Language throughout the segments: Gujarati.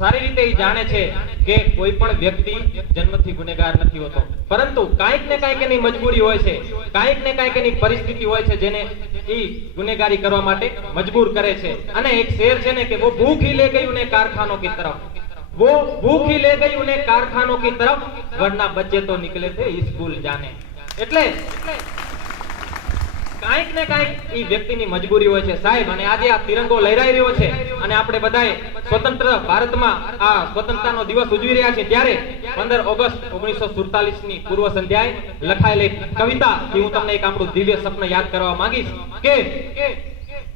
સારી રીતે એ જાણે છે કે કોઈ પણ વ્યક્તિ જન્મથી ગુનેગાર નથી હોતો, પરંતુ કાંઈક ને કાંઈક એની મજબૂરી હોય છે, કાંઈક ને કાંઈક એની પરિસ્થિતિ હોય છે જેને એ ગુનેગારી કરવા માટે મજબૂર કરે છે। અને એક શેર છે ને કે वो भूख ही ले गई उन्हें कारखानों की तरफ, वो भूख ही ले गई उन्हें कारखानों की तरफ, वरना बच्चे तो निकले थे स्कूल जाने। એટલે કાંઈક ને કાંઈક એ વ્યક્તિની મજબૂરી હોય છે સાહેબ। અને આજે આ તિરંગો લહેરાઈ રહ્યો છે અને આપણે બધાએ સ્વતંત્ર ભારતમાં આ સ્વતંત્રતાનો દિવસ ઉજવી રહ્યા છે, ત્યારે 15 ઓગસ્ટ 1947 ની પૂર્વ સંધ્યાએ લખાયેલી કવિતા થી હું તમને એક આપણું દિવ્ય સપન યાદ કરવા માંગીશ કે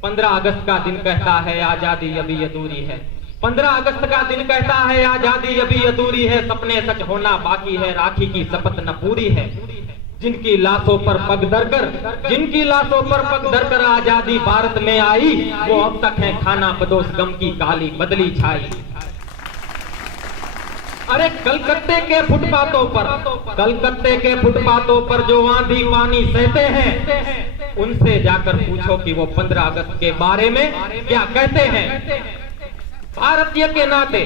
15 अगस्त का दिन कहता है आजादी अभी अधूरी है, 15 अगस्त का दिन कहता है आजादी अभी अधूरी है, सपने सच होना बाकी है, राखी की शपथ न पूरी है, जिनकी लाशों पर पग धरकर, जिनकी लाशों पर पग धरकर आजादी भारत में आई, वो अब तक है खाना बदोश गम की काली बदली छाई। अरे कलकत्ते के फुटपाथों पर, कलकत्ते के फुटपाथों पर जो आंधी पानी सहते हैं, उनसे जाकर पूछो कि वो 15 अगस्त के बारे में क्या कहते हैं। भारतीय के नाते,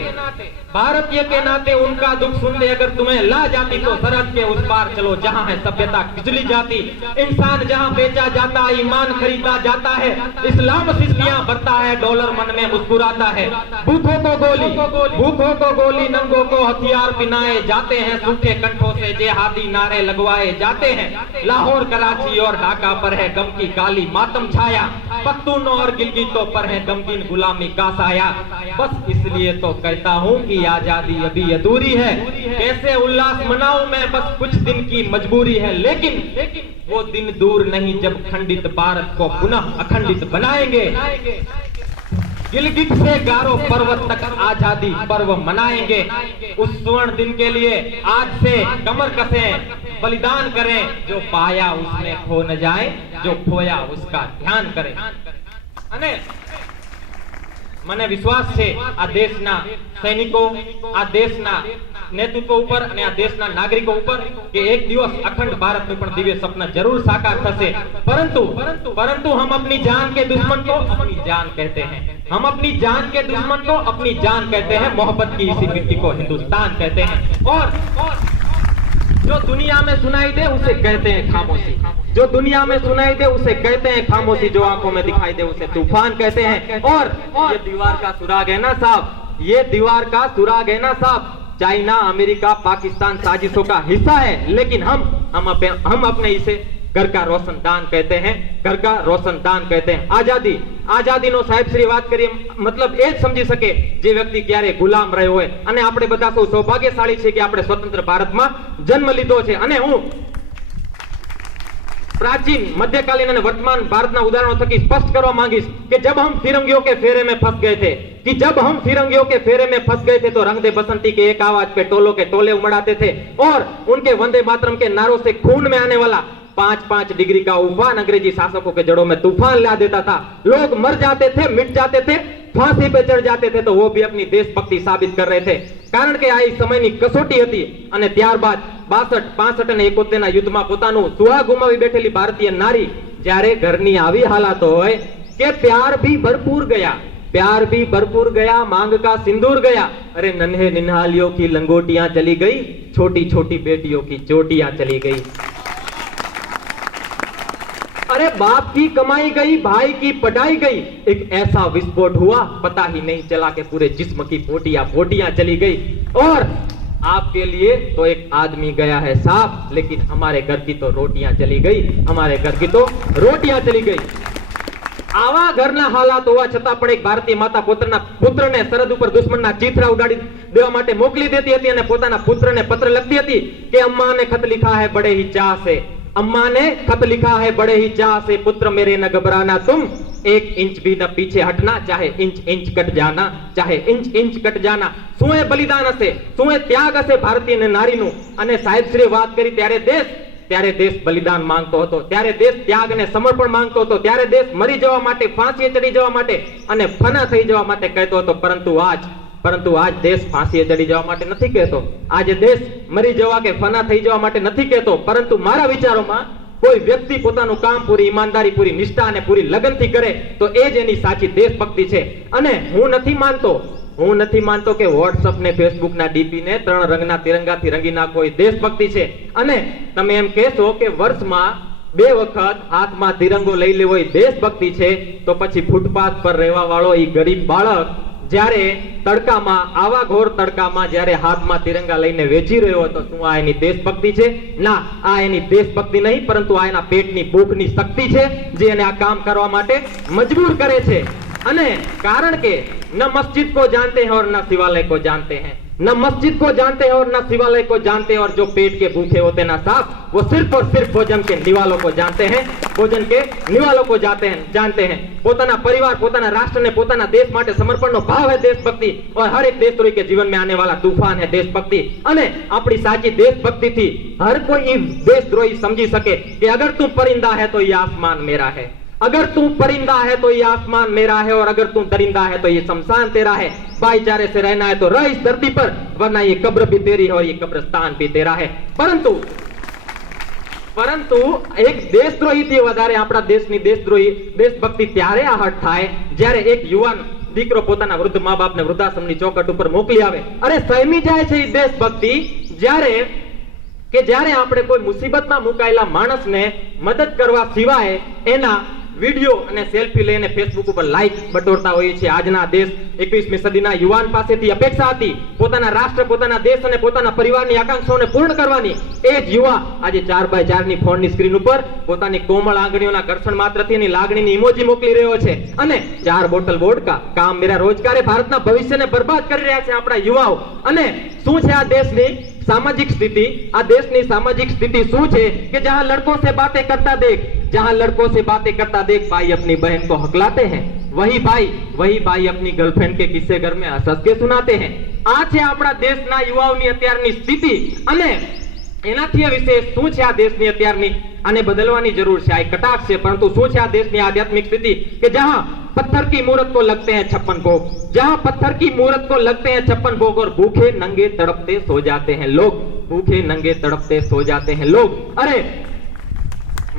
भारतीय के नाते उनका दुख सुनने अगर तुम्हें ला जाती तो सरहद के उस पार चलो जहां है सभ्यता खिचली जाती, इंसान जहां बेचा जाता ईमान खरीदा जाता है, इस्लाम सिस्कियां भरता है, डॉलर मन में मुस्कुराता है, भूखों को गोली, भूखों को गोली, नंगों को हथियार पिनाए जाते हैं, सूखे कंठों से जेहादी नारे लगवाए जाते हैं, लाहौर कराची और ढाका पर है गम की काली मातम छाया, पख्तूनों और गिलगितों पर है गमगीन गुलामी का साया। बस इसलिए तो कहता हूँ कि आजादी अभी अधूरी है, कैसे उल्लास मनाऊं मैं, बस कुछ दिन की मजबूरी है, लेकिन वो दिन दूर नहीं जब खंडित भारत को पुनः अखंडित बनाएंगे। गिलगित से गारो पर्वत तक आजादी पर्व मनाएंगे। उस स्वर्ण दिन के लिए आज से कमर कसें, बलिदान करें, जो पाया उसमें खो न जाए, जो खोया उसका ध्यान करें। અને મને વિશ્વાસ છે આ દેશના સૈનિકો, આ દેશના નેતૃત્વ ઉપર અને આ દેશના નાગરિકો ઉપર કે એક દિવસ અખંડ ભારતનું પણ દિવ્ય સપના જરૂર સાકાર થશે। परंतु हम अपनी जान के दुश्मन को अपनी जान कहते हैं, हम अपनी जान के दुश्मन को अपनी जान कहते हैं, मोहब्बत की इसी मिट्टी को हिंदुस्तान कहते हैं। और जो दुनिया में सुनाई दे उसे कहते हैं खामोशी, जो दुनिया में सुनाई दे उसे कहते हैं खामोशी, जो आंखों में दिखाई दे उसे तूफान कहते हैं। और ये दीवार का सुराग है ना साहब, ये दीवार का सुराग है ना साहब, चाइना अमेरिका पाकिस्तान साजिशों का हिस्सा है, लेकिन हम अपने इसे घर का रोशनदान कहते हैं, घर का रोशनदान कहते हैं। आजादी, आजादी नो साहेब श्री વાત કરી મતલબ એ જ સમજી શકે જે વ્યક્તિ ક્યારે ગુલામ રહ્યો હોય। અને આપણે બધા સૌ સૌભાગ્યશાળી છે કે આપણે સ્વતંત્ર ભારતમાં જન્મ લીધો છે। અને હું प्राचीन मध्यकालीन और वर्तमान भारत उदाहरणों थकी स्पष्ट करवा मांगीश कि जब हम फिरंगियों के फेरे में फंस गए थे, कि जब हम फिरंगियों के फेरे में फंस गए थे तो रंग दे बसंती के एक आवाज पे टोलों के टोले उमड़ाते थे और उनके वंदे मातरम के नारों से खून में आने वाला 5-5 डिग्री का उफान अंग्रेजी शासकों के जड़ों में तूफान ला देता था। लोग मर जाते थे, मिट जाते थे, फांसी पे चढ़ जाते थे, तो वो भी अपनी देशभक्ति साबित कर रहे थे, कारण के आ समयनी कसोटी हती। અને ત્યારબાદ 62, 65 અને 71 ના યુદ્ધમાં પોતાનું સુહાગ ગુમાવી બેઠેલી ભારતીય નારી જ્યારે ઘરની આવી હાલત હોય કે प्यार भी भरपूर गया, प्यार भी भरपूर गया, मांग का सिंदूर गया, अरे नन्हे निन्हालियों की लंगोटियां चली गई, छोटी छोटी बेटियों की चोटियां चली गई। अरे बाप की कमाई गई, भाई की पढ़ाई गई, एक ऐसा विस्फोट हुआ पता ही नहीं चला कि पूरे जिस्म की बोटियां चली गई। और आपके लिए तो एक आदमी गया है साहब, लेकिन हमारे घर की तो रोटियां चली गई, हमारे घर की तो रोटियां चली गई। आवा घरना हालात होवा छतां पण एक भारतीय माता पुत्रने सरहद ઉપર દુશ્મનના ચીથરા ઉડાડી દેવા માટે મોકલી દેતી હતી અને પોતાના પુત્રને પત્ર લખતી હતી કે अम्मा ने खत लिखा है बड़े ही चाह से, अम्मा ने खत लिखा है बड़े ही चाह से, पुत्र मेरे न घबराना तुम, 1 इंच भी न पीछे हटना, चाहे इंच इंच कट जाना, चाहे इंच इंच कट जाना। શું એ બલિદાન હશે, શું એ ત્યાગ હશે ભારતીય નારીનું। અને સાહેબ શ્રી વાત કરી ત્યારે દેશ બલિદાન માંગતો હતો, ત્યારે દેશ ત્યાગ અને સમર્પણ માંગતો હતો, ત્યારે દેશ મરી જવા માટે, ફાંસીએ ચડી જવા માટે અને ફના થઈ જવા માટે કહેતો હતો। પરંતુ આજ દેશ ફાંસીએ ચડી જવા માટે નથી કહેતો, આજે દેશ મરી જવા કે ફના થઈ જવા માટે નથી કહેતો, પરંતુ મારા વિચારોમાં કોઈ વ્યક્તિ પોતાનું કામ પૂરી ઈમાનદારી, પૂરી નિષ્ઠા અને પૂરી લગનથી કરે તો એ જ એની સાચી દેશભક્તિ છે। અને હું નથી માનતો હું નથી માનતો કે વોટ્સઅપ ને ફેસબુક ના ડીપી ને 3 રંગના તિરંગાથી રંગી નાખવો એ દેશભક્તિ છે, અને તમે એમ કહેશો કે વર્ષમાં 2 વખત હાથમાં તિરંગો લઈ લેવો એ દેશભક્તિ છે, તો પછી ફૂટપાથ પર રહેવા વાળો એ ગરીબ બાળક જ્યારે તડકામાં, આવા ઘોર તડકામાં જ્યારે હાથમાં તિરંગા લઈને વેચી રહ્યો હતો, શું આ એની દેશભક્તિ છે? ના, આ એની દેશભક્તિ નહીં, પરંતુ આ એના પેટની ભૂખની શક્તિ છે જે એને આ કામ કરવા માટે મજબૂર કરે છે। અને કારણ કે ન મસ્जिद को जानते हैं और न शिवालय को जानते हैं, न मस्जिद को जानते हैं और न शिवालय को जानते हैं, और जो पेट के भूखे होते ना साहब, वो सिर्फ और सिर्फ भोजन के निवालों को जानते हैं, भोजन के निवालों को जानते हैं। પોતાના પરિવાર, પોતાના રાષ્ટ્રને, પોતાના દેશ માટે સમર્પણનો ભાવ है देशभक्ति, और हर एक देशद्रोही के जीवन में आने वाला तूफान है देशभक्ति। અને આપણી સાચી દેશભક્તિથી હર કોઈ દેશદ્રોહી સમજી શકે કે અગર તું પરિંदा है तो ये आसमान मेरा है, अगर तू परिंदा है तो ये आसमान मेरा है, और अगर तू दरिंदा है तो ये शमशान तेरा है। भाईचारे से रहना है तो रह इस धरती पर, वरना ये कब्र भी तेरी है और ये कब्रिस्तान भी तेरा है। પરંતુ એક દેશદ્રોહીથી વધારે આપણા દેશની દેશભક્તિ ત્યારે आहट થાય જ્યારે એક યુવાન દીકરો પોતાના વૃદ્ધ મા બાપને વૃદ્ધાશ્રમની ચોકટ ઉપર મોકલી આવે। અરે સહમી જાય છે એ દેશભક્તિ જ્યારે આપણે કોઈ મુસીબતમાં મુકાયેલા માણસને મદદ કરવા સિવાય એના વિડિયો અને સેલ્ફી લઈને ફેસબુક ઉપર લાઈક બટોરતા હોઈએ છીએ। આજના દેશ 21મી સદીના યુવાન પાસેથી અપેક્ષા હતી પોતાના રાષ્ટ્ર, પોતાના દેશ અને પોતાના પરિવારની આકાંક્ષાઓને પૂર્ણ કરવાની। એ જ યુવા આજે 4x4 ની ફોનની સ્ક્રીન ઉપર પોતાની કોમળ આંગળીઓના ઘર્ષણ માત્રથી એની લાગણીની ઇમોજી મોકલી રહ્યો છે, અને 4 બોટલ વોડકા, કામ મેરા રોજગારે ભારતના ભવિષ્યને બરબાદ કરી રહ્યા છે આપણા યુવાઓ। અને શું છે આ દેશની सामाजिक स्थिति, आ देश की सामाजिक स्थिति शू है कि जहां लड़कों से बातें करता देख, जहां लड़कों से बातें करता देख भाई अपनी बहन को हकलाते हैं, वही भाई अपनी गर्लफ्रेंड के किस्से घर में हंस के सुनाते हैं। आ छे आपड़ा देशना युवाओनी अत्यारनी स्थिति, अने एनाथी विशेष શું છે આ દેશની અત્યારની? આને બદલવાની જરૂર છે। આ એક કટાક્ષ છે, પરંતુ શું છે આ દેશની આધ્યાત્મિક સ્થિતિ કે जहां पत्थर की मूर्त को लगते हैं 56 भोग, जहां पत्थर की मूर्त को लगते हैं 56 भोग, और भूखे नंगे तड़पते सो जाते हैं लोग, भूखे नंगे तड़पते सो जाते हैं लोग। अरे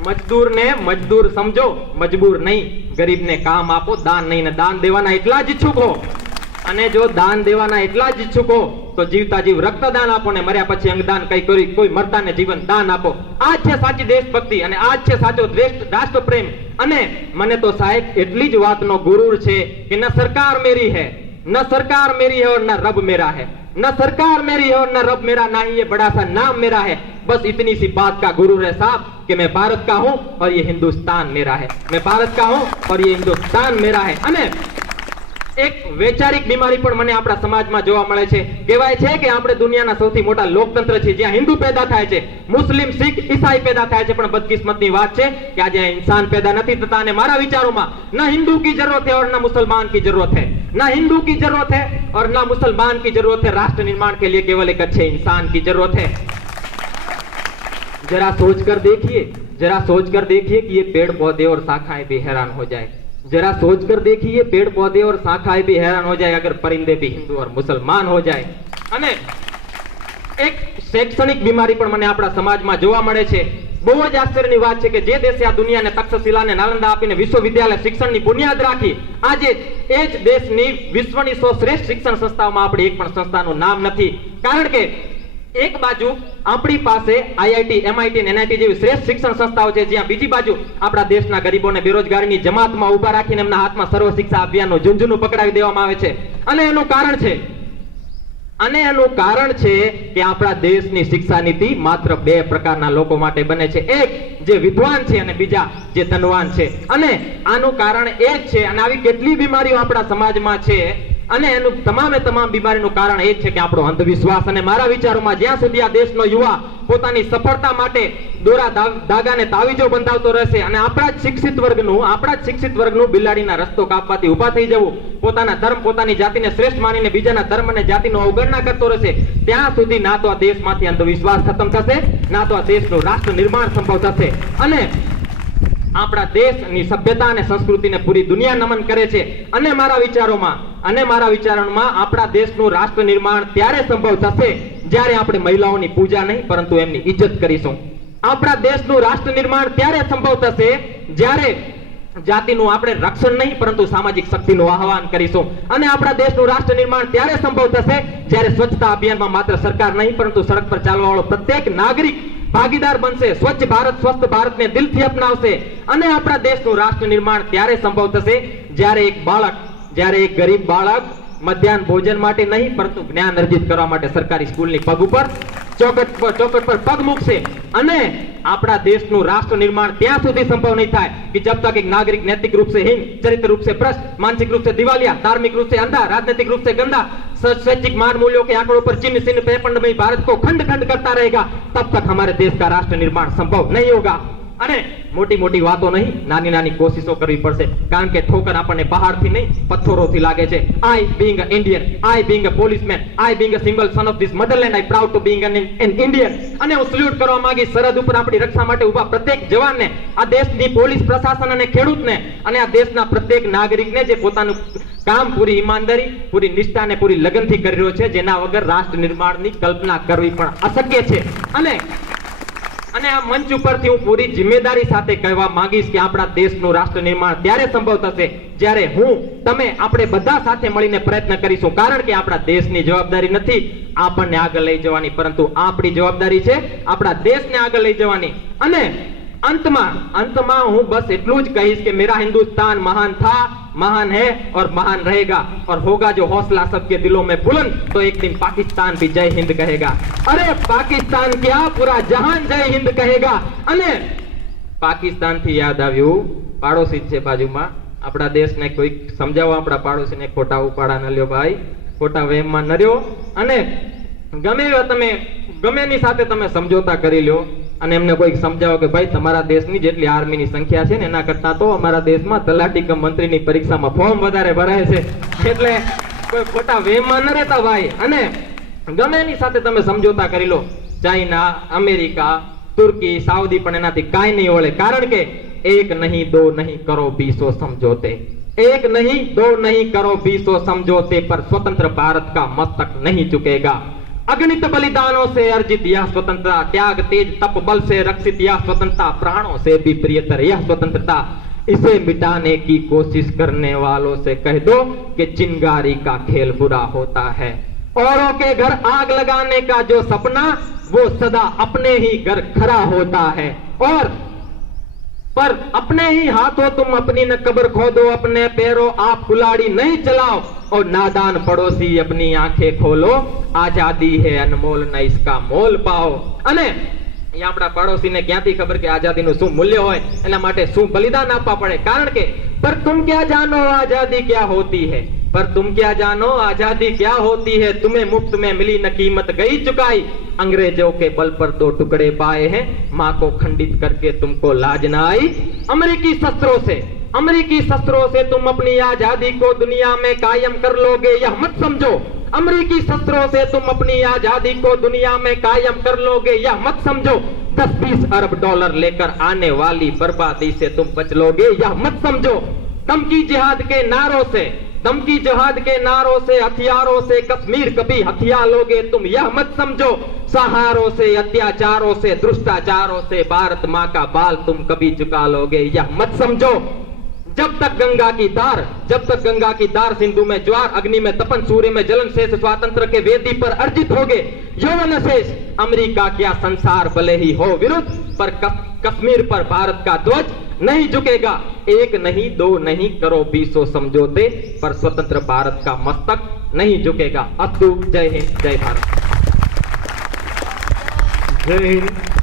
मजदूर ने मजदूर समझो, मजबूर नहीं। गरीब ने काम आपो, दान नहीं। ने दान देवाना એટલા જ इच्छुक हो, અને જો દાન દેવાના એટલા જ इच्छुक हो તો જીવતા જીવ રક્તદાન આપો, ને મર્યા પછી અંગદાન કઈ કરી કોઈ મરતાને જીવન દાન આપો। આ છે સાચી દેશભક્તિ, અને આ છે સાચો રાષ્ટ્ર પ્રેમ। અને મને તો સાહેબ એટલી જ વાતનો ગુરુર છે કે ન સરકાર મેરી है, न सरकार मेरी है और न रब मेरा है, न सरकार मेरी है और न रब मेरा, ना ही ये बड़ा सा नाम मेरा है। बस इतनी सी बात का गुरूर है साहब कि मैं भारत का हूं और ये हिंदुस्तान मेरा है, मैं भारत का हूं और ये हिंदुस्तान मेरा है। અને એક વૈચારિક બીમારી પણ મને આપણા સમાજમાં જોવા મળે છે। કહેવાય છે કે આપણે દુનિયાના સૌથી મોટા લોકતંત્ર છે, જ્યાં હિન્દુ પેદા થાય છે, મુસ્લિમ, શીખ, ઈસાઈ પેદા થાય છે, પણ બદकिस्मतની વાત છે કે આજે इंसान पैदा નથી થતા। અને મારા વિચારોમાં ન हिंदू की जरूरत है और न मुसलमान की जरूरत है, न हिंदू की जरूरत है और न मुसलमान की जरूरत है। राष्ट्र निर्माण के लिए केवल एक अच्छे इंसान की जरूरत है। जरा सोचकर देखिए कि ये पेड़ पौधे और शाखाएं भी हैरान हो जाए, जरा सोचकर देखिए पेड़ पौधे और शाखाएं भी हैरान हो जाए अगर परिंदे भी हिंदू और मुसलमान हो जाए। અને એક શૈક્ષણિક બીમારી પણ મને આપણા સમાજમાં જોવા મળે છે। બહુ જ આશ્ચર્યની વાત છે કે જે દેશે આ દુનિયાને તક્ષશિલા અને નાલંદા આપીને વિશ્વવિદ્યાલય શિક્ષણની બુનિયાદ રાખી, આજે એ જ દેશની વિશ્વની 100 શ્રેષ્ઠ શિક્ષણ સંસ્થાઓમાં આપણી એક પણ સંસ્થાનું નામ નથી। કારણ કે એક બાજુ આપણી પાસે આઈઆઈટી, એમઆઈટી અને એનઆઈટી જેવી શ્રેષ્ઠ શિક્ષણ સંસ્થાઓ છે, જ્યાં બીજી બાજુ આપણા દેશના ગરીબોને બેરોજગારીની જમાતમાં ઊભા રાખીને એમના હાથમાં સર્વ શિક્ષા અભિયાનનું ઝુંઝુનું પકડાવી દેવામાં આવે છે। અને એનું કારણ છે કે આપણા દેશની શિક્ષા નીતિ માત્ર 2 પ્રકારના લોકો માટે બને છે, એક જે વિદ્વાન છે અને બીજા જે ધનવાન છે। અને આનું કારણ એ જ છે, અને આવી કેટલી બીમારીઓ આપણા સમાજમાં છે, અને એનું તમામે તમામ બીમારીનું કારણ એ જ છે કે આપણો અંધવિશ્વાસ। અને મારા વિચારોમાં જ્યાં સુધી આ દેશનો યુવા પોતાની સફળતા માટે દોરા ધાગાને તાવીજો બંધાવતો રહેશે અને આપણા જ શિક્ષિત વર્ગનું બિલાડીના રસ્તો કાપવાથી ઊભા થઈ જવું, પોતાના ધર્મ, પોતાની જાતિને શ્રેષ્ઠ માનીને બીજાના ધર્મ અને જાતિનો અવગણના કરતો રહેશે, ત્યાં સુધી ના તો આ દેશમાંથી અંધવિશ્વાસ ખતમ થશે, ના તો આ દેશનું રાષ્ટ્ર નિર્માણ સંભવ થશે। અને આપણા દેશની સભ્યતા અને સંસ્કૃતિને પૂરી દુનિયા નમન કરે છે। અને મારા વિચારોમાં આપણા દેશનું રાષ્ટ્ર નિર્માણ ત્યારે સંભવ થશે જ્યારે આપણે મહિલાઓની પૂજા નહીં પરંતુ એમની ઇજ્જત કરીશું। આપણા દેશનું રાષ્ટ્ર નિર્માણ ત્યારે સંભવ થશે જ્યારે જાતિનું આપણે રક્ષણ નહીં પરંતુ સામાજિક શક્તિનું આહવાન કરીશું અને આપણા દેશનું રાષ્ટ્ર નિર્માણ ત્યારે સંભવ થશે જ્યારે સ્વચ્છતા અભિયાનમાં માત્ર સરકાર નહીં પરંતુ સડક પર ચાલવા વાળો પ્રત્યેક નાગરિક ભાગીદાર બનશે, સ્વચ્છ ભારત સ્વસ્થ ભારતને દિલથી અપનાવશે અને આપણા દેશનું રાષ્ટ્ર નિર્માણ ત્યારે સંભવ થશે જ્યારે એક ગરીબ બાળક મધ્યાહન ભોજન માટે નહીં પરંતુ જ્ઞાન અર્જિત કરવા માટે સરકારી સ્કૂલની પગ ઉપર ચોકટ પર પગ મૂકશે અને આપણા દેશનું રાષ્ટ્ર નિર્માણ ત્યાં સુધી સંભવ नहीं થાય कि जब तक एक नागरिक नैतिक रूप से हीन, चरित्र रूप से भ्रष्ट, मानसिक रूप से दिवालिया, धार्मिक रूप से अंधा, राजनीतिक रूप से गंदा, स्वैच्छिक मान मूल्यों के आंकड़ों पर चिन्ह चिन्ह पेपंडमयी भारत को खंड खंड करता रहेगा, तब तक हमारे देश का राष्ट्र निर्माण संभव नहीं होगा। અને મોટી મોટી વાતો નહીં, નાની નાની કોશિશો કરવી પડશે કારણ કે ઠોકર આપણને પહાડથી નહીં પથ્થરોથી લાગે છે। I being an Indian, I being a policeman, I being a single son of this motherland, I proud to being an Indian। અને હું સલ્યુટ કરવા માંગી સરહદ ઉપર આપણી રક્ષા માટે ઊભા પ્રત્યેક જવાનને, આ દેશની પોલીસ પ્રશાસન અને ખેડૂતને અને આ દેશના પ્રત્યેક નાગરિકને જે પોતાનું કામ પૂરી ઈમાનદારી, પૂરી નિષ્ઠા અને પૂરી લગનથી કરી રહ્યો છે, જેના વગર રાષ્ટ્ર નિર્માણની કલ્પના કરવી પણ અશક્ય છે। અને આ મંચ ઉપરથી હું પૂરી જિમ્મેદારી સાથે કહેવા માંગીશ કે આપણા દેશનું રાષ્ટ્ર નિર્માણ ત્યારે સંભવ થશે જ્યારે હું, તમે, આપણે બધા સાથે મળીને પ્રયત્ન કરીશું કારણ કે આપણા દેશની જવાબદારી નથી આપણને આગળ લઈ જવાની પરંતુ આપણી જવાબદારી છે આપણા દેશને આગળ લઈ જવાની। અને अंतमा हूं बस એટલું જ કહીશ કે मेरा हिंदुस्तान महान था, महान है और महान रहेगा और होगा जो हौसला सबके दिलों में बुलंद तो एक दिन पाकिस्तान भी जय हिंद कहेगा। अरे पाकिस्तान क्या पूरा जहान जय हिंद कहेगा। અને પાકિસ્તાન થી યાદ આવ્યું, પાડોશી છે બાજુમાં, આપણા દેશને કોઈ સમજાવો, આપણા પાડોશીને ખોટા ઉપાડા ન લ્યો ભાઈ, ખોટા વેમમાં ન રહ્યો અને ગમે એની સાથે તમે સમજોતા કરી લ્યો અને એમને કોઈક સમજાવો કે ભાઈ તમારા દેશની જેટલી આર્મીની સંખ્યા છે ને એના કરતા તો અમારા દેશમાં તલાટી કે મંત્રીની પરીક્ષામાં ફોર્મ વધારે ભરાય છે, એટલે કોઈ ખોટા વેમમાં ન રહેતા ભાઈ। અને ગમે એની સાથે તમે સમજોતા કરી લો, ચાઇના, અમેરિકા, तुर्की, साउदी पण एनाथी काई नहीं वळे कारण के एक नहीं दो नहीं करो 200 समझौते, एक नहीं दो नहीं करो 200 समझौते पर स्वतंत्र भारत का मस्तक नहीं झुकेगा। अगणित बलिदानों से अर्जित यह स्वतंत्रता, त्याग तेज तप बल से रक्षित यह स्वतंत्रता, प्राणों से भी प्रियतर यह स्वतंत्रता, इसे मिटाने की कोशिश करने वालों से कह दो कि चिंगारी का खेल बुरा होता है। औरों के घर आग लगाने का जो सपना वो सदा अपने ही घर खड़ा होता है और पर अपने ही हाथों तुम अपनी न कब्र खोदो, अपने पैरों आप कुल्हाड़ी नहीं चलाओ और नादान पड़ोसी अपनी आंखें खोलो, आजादी है अनमोल न इसका मोल पाओ। અને આપણા પાડોશીને ક્યાંથી ખબર કે આઝાદીનું શું મૂલ્ય હોય, એના માટે શું બલિદાન આપવા પડે કારણ કે पर तुम क्या जानो आजादी क्या होती है, पर तुम क्या जानो आजादी क्या होती है, तुम्हें मुफ्त में मिली न कीमत गई चुकाई, अंग्रेजों के बल पर 2 टुकड़े पाए हैं, माँ को खंडित करके तुमको लाज न आई। अमेरिकी शस्त्रों से तुम अपनी आजादी को दुनिया में कायम कर लोगे यह मत समझो, अमेरिकी शस्त्रों से तुम अपनी आजादी को दुनिया में कायम कर लोगे यह मत समझो, 10-20 अरब डॉलर लेकर आने वाली बर्बादी से तुम बच लोगे यह मत समझो। धमकी जिहाद के नारों से हथियारों से कश्मीर कभी हथिया लोगे तुम यह मत समझो, सहारों से अत्याचारों से दुष्टाचारों से भारत माँ का बाल तुम कभी चुका लोगे यह मत समझो। जब तक गंगा की धार सिंधु में ज्वार, अग्नि में तपन, सूर्य में जलन शेष स्वातंत्र के वेदी पर अर्जित होगे यौवन शेष, अमेरिका क्या संसार भले ही हो विरुद्ध पर कश्मीर पर भारत का ध्वज नहीं झुकेगा। एक नहीं दो नहीं करो 200 समझौते पर स्वतंत्र भारत का मस्तक नहीं झुकेगा। अस्तु। जय हिंद, जय भारत। जय हिंद।